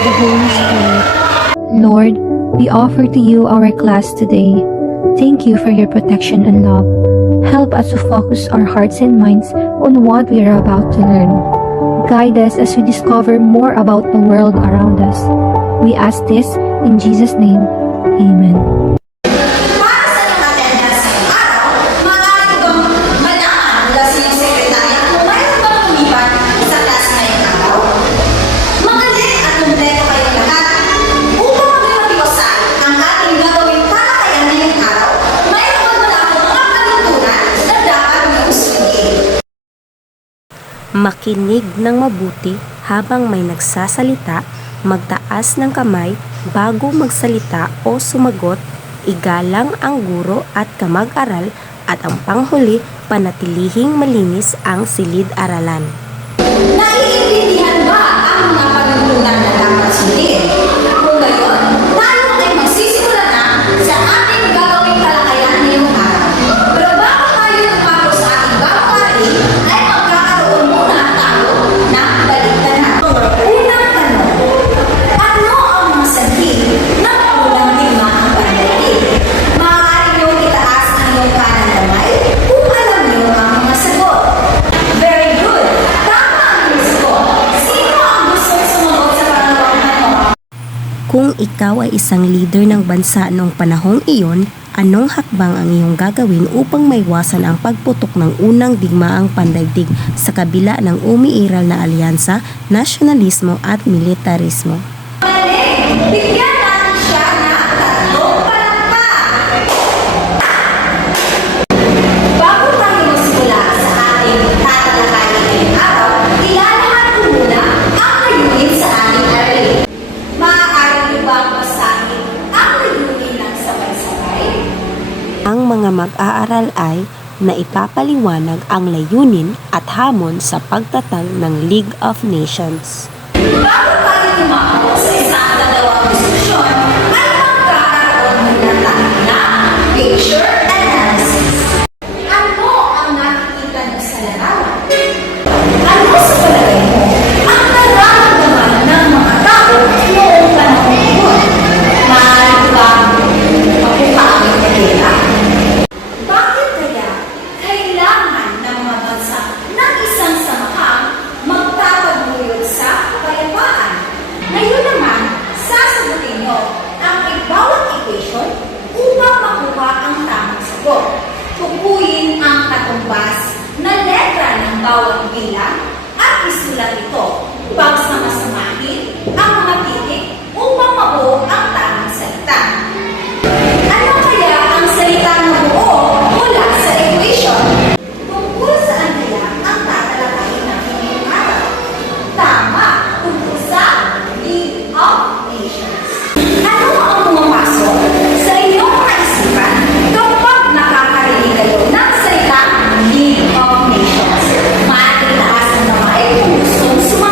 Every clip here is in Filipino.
the Holy Spirit. Lord, we offer to you our class today. Thank you for your protection and love. Help us to focus our hearts and minds on what we are about to learn. Guide us as we discover more about the world around us. We ask this in Jesus' name. Amen. Para sa inyong attendance ngayong araw, maaari ko bang malaman mula sa inyong sekretarya kung mayroon bang lumipat sa class ngayong araw? Magaling at kumpleto kayong lahat. Upang matiwasan ang ating gagawing talakayan ngayong araw, mayroon muna ako mga panuntunan na dapat niyong sundin. Makinig ng mabuti habang may nagsasalita, magtaas ng kamay bago magsalita o sumagot, igalang ang guro at kamag-aral, at ang panghuli, panatilihing malinis ang silid-aralan. Naiintindihan ba ang mga panuntunan na dapat sundin? Kung gayon, tayo ay magsisimula na sa ating gagawing talakayan ngayong araw. Pero bago tayo lumapit sa ating gagawin, ay magkakaroon muna tayo ng baliktaran. Unang tanong, ano ang mga sanhi ng unang digmaang pandaigdig? Maaari niyong itaas ang iyong kanang kamay kung alam niyo ang mga sagot. Very good! Tama ang iyong sagot. Sino ang gustong sumagot sa pangalawang tanong? Kung ikaw ay isang leader ng bansa noong panahong iyon, anong hakbang ang iyong gagawin upang maiwasan ang pagputok ng unang digmaang pandaigdig sa kabila ng umiiral na alyansa, nasyonalismo at militarismo? Magaling! Bigyan natin siya ng tatlong palakpak! Bago tayo magsimula sa ating tatalakayin ngayong araw, ilalahat ko muna ang layunin sa ating aralin. Maaari niyo bang basahin ang layunin ng sabay-sabay? Ang mga mag-aaral ay naipapaliwanag ang layunin at hamon sa pagtatag ng League of Nations. Bago tayo tumako sa isang dalawang diskusyon, ay magkakaroon muna tayo ng picture analysis. Ano ang nakikita niyo sa larawan? Ano sa palagay mo ang nararamdaman ng mga tao noong panahon yun? Maaari ko ba makupaangin na nila? Bakit kaya kailangan ng mga bansa ng isang samahang magtataguyod sa kapayapaan? Ngayon naman, sasagutin nyo ang bawat equation upang makuha ang tamang sagot. Tukuyin ang katumbas na letra ng bawat bilang at isulat ito. Pagsamasamahin ang mga titik upang mabuo ang tamang salita. Ano kaya ang salitang mabuo mula sa equation? Tungkol saan kaya ang tatalakayin ng inyong araw? Tama! Tungkol sa League of Nations. Ano ang pumapasok sa inyong kaisipan kapag nakakarinig kayo ng salitang League of Nations? Maaaring taas ang kamay kung gustong sumagot.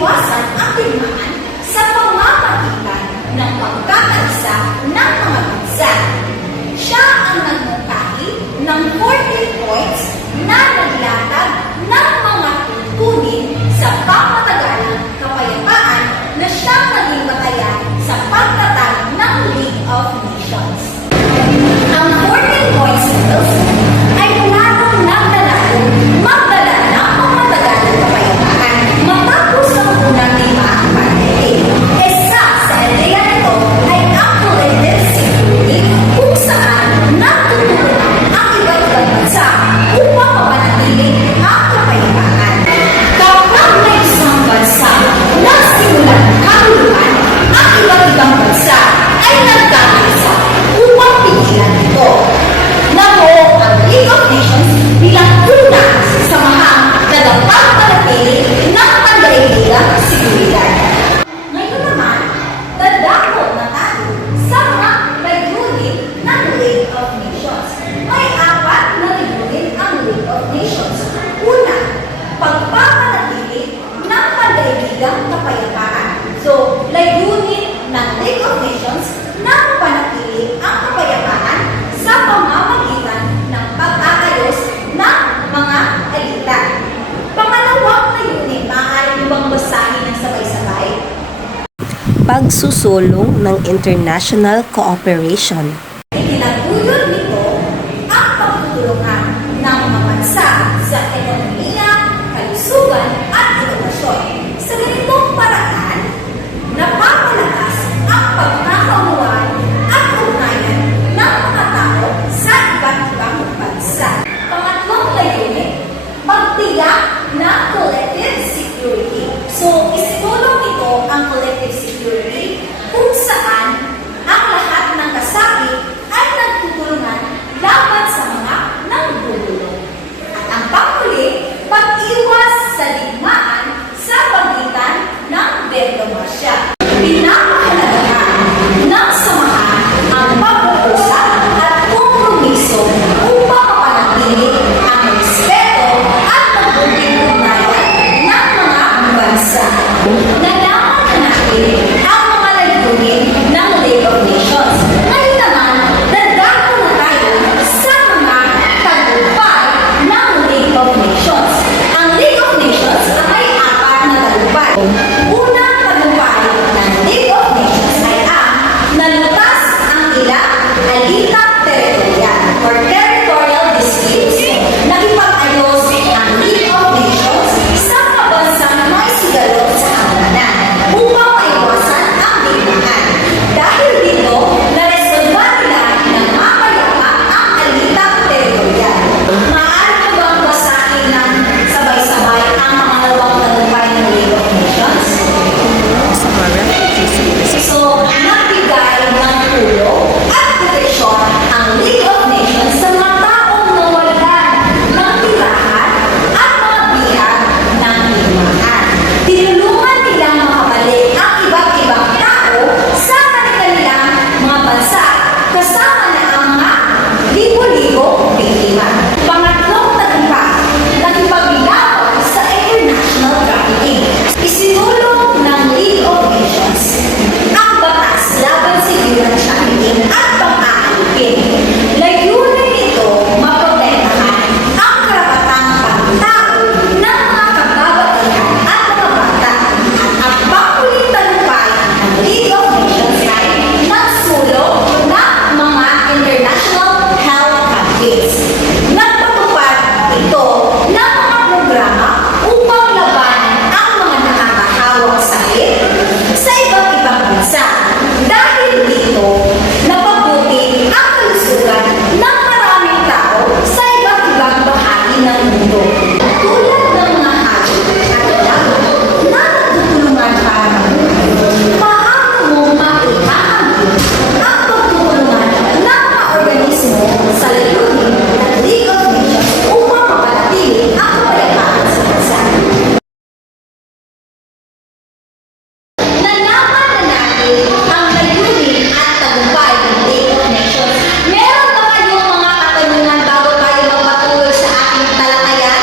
maiwasan ang digmaan sa pamamagitan ng pagkakaisa ng mga bansa. Siya ang nagmungkahi ng 14 points na naglatag ng mga tuntunin sa pangmatagalang kapayapaan na siyang naging batayan sa pagtatag ng League of Nations. Ang 14 points bills ay planong magdala ng pangmatagalang kapayapaan matapos ang unang 5 pandaigdig. Isa sa ideya nito ay ang collective security kung saan natutulungan ang iba't ibang bansa upang mapanatili ang kapayapaan. Kapag may isang bansa na simulan ng kaguluhan, ang iba't ibang bansa ay nagkakaisa upang pigilan ito. Nabuo ang League of Nations bilang una sa samahang tagapagpanatili ng pandaigdigang seguridad. Ngayon naman, dadako na tayo sa mga layunin ng League of Nations. May 4 na layunin ang League of Nations. Una, pagpapanatili ng pandaigdigang kapayapaan. So, layunin ng League of Nations na panatili ang kapayapaan sa pamamagitan ng pag-aayos ng mga alita. Pangalawang layunin, maaari niyo bang basahin ng sabay-sabay? Pagsusulong ng international cooperation. Itinatuyod nito ang pagtutulungan ng mga bansa sa ekonomiya, kalusugan at edukasyon. Sa ganitong paraan, napapalakas ang pagkakaunawaan at ugnayan ng mga tao sa iba't ibang bansa. Pangatlong layunin, pagtiyak ng collective security. So, isinulong nito ang collective security kung saan ang lahat ng kasapi ay nagtutulungan laban sa mga nanggugulo. At ang panghuli, pag-iwas sa digmaan sa pagitan ng diplomasya. Pinapahalagahan ng samahan ang pag-uusap at kompromiso upang mapanatili ang respeto at mabuting ugnayan ng mga bansa. Nalaman na natin ang mga layunin ng League of Nations. Ngayon naman, dadako na tayo sa mga tagumpay ng League of Nations. Ang League of Nations ay 4 na tagumpay. Unang tagumpay ng League of Nations ay ang nalutas ang ilang alita territorial or territorial disputes. Nakipag-ayos ang League of Nations sa mga bansang may sigalot sa hangganan upang maiwasan ang digmaan. Dahil dito, naresolba nila ng mapayapa ang alita territorial. Maaari ko bang basahin ng sabay-sabay ang mga dalawang tagumpay ng League of Nations? Sa mga refugees. So, nagbigay ng tulong at proteksyon ang League of Nations sa mga taong nawalan ng tirahan at mga bihag ng digmaan. Tinulungan nilang makabalik ang iba't ibang tao sa kanilang mga bansa kasama na ang mga libo-libo biktima. Pangatlong tagumpay, nagpaglaban sa international trafficking. Isinulong ng League of Nations ang batas laban sa human trafficking at pang-aalipin. Layunin nito maprotektahan ang karapatang pagtao ng mga kababaihan at mga bata. At ang panghuling tagumpay ng League of Nations ay nagsulong ng mga international health campaigns. Nagpatupad ito ng mga programa upang labanan ang mga nakakahawang sakit sa iba't ibang bansa. Dahil dito, napabuti ang kalusugan ng maraming tao sa iba't ibang bahagi ng mundo. Tulad ng mga hayop at alago na nagtutulungan para mabuti, paano mo maihahandle ang pagtutulungan ng mga organismo sa layunin ng League of Nations upang mapanatili ang kapayapaan sa bansa? Nalaman na natin ang layunin at tagumpay ng League of Nations. Meron ba kayong mga katanungan bago tayo magpatuloy sa ating talakayan?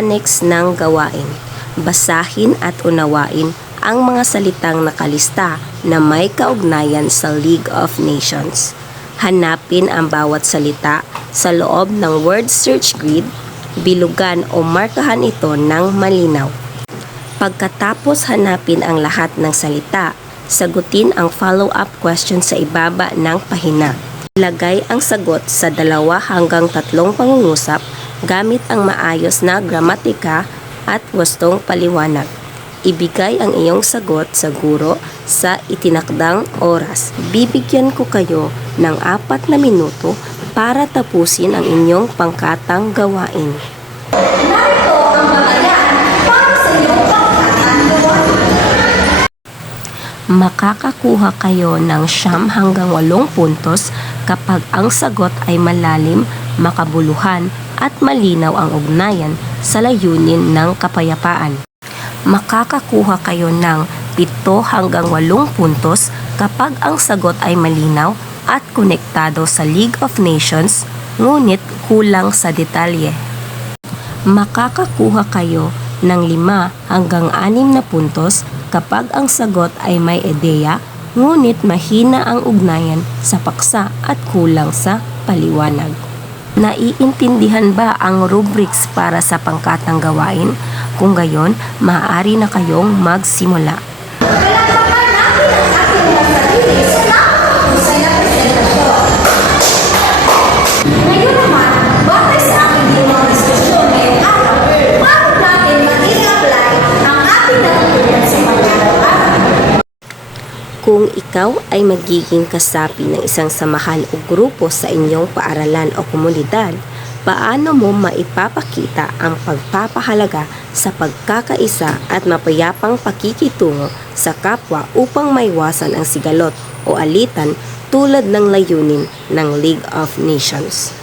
annex ng gawain. Basahin at unawain ang mga salitang nakalista na may kaugnayan sa League of Nations. Hanapin ang bawat salita sa loob ng word search grid, bilugan o markahan ito ng malinaw. Pagkatapos hanapin ang lahat ng salita, sagutin ang follow-up question sa ibaba ng pahina. Ilagay ang sagot sa 2 hanggang 3 pangungusap gamit ang maayos na gramatika at wastong paliwanag. Ibigay ang iyong sagot sa guro sa itinakdang oras. Bibigyan ko kayo ng 4 na minuto para tapusin ang inyong pangkatang gawain. Narito ang batayan para sa iyong pangkatang gawain. Makakakuha kayo ng 9 hanggang 8 puntos kapag ang sagot ay malalim, makabuluhan at malinaw ang ugnayan sa layunin ng kapayapaan. Makakakuha kayo ng 7 hanggang 8 puntos kapag ang sagot ay malinaw at konektado sa League of Nations, ngunit kulang sa detalye. Makakakuha kayo ng 5 hanggang 6 na puntos kapag ang sagot ay may ideya, ngunit mahina ang ugnayan sa paksa at kulang sa paliwanag. Naiintindihan ba ang rubrics para sa pangkatang gawain? Kung gayon, maaari na kayong magsimula. Palakpakan natin ang ating mga sarili sa napakahusay na presentasyon. Ngayon naman, batay sa ating ginawang diskusyon ngayong araw, paano natin mag-i-apply ang ating natutunan sa pag-aaral? Kung ikaw ay magiging kasapi ng isang samahan o grupo sa inyong paaralan o komunidad, paano mo maipapakita ang pagpapahalaga sa pagkakaisa at mapayapang pakikitungo sa kapwa upang maiwasan ang sigalot o alitan tulad ng layunin ng League of Nations?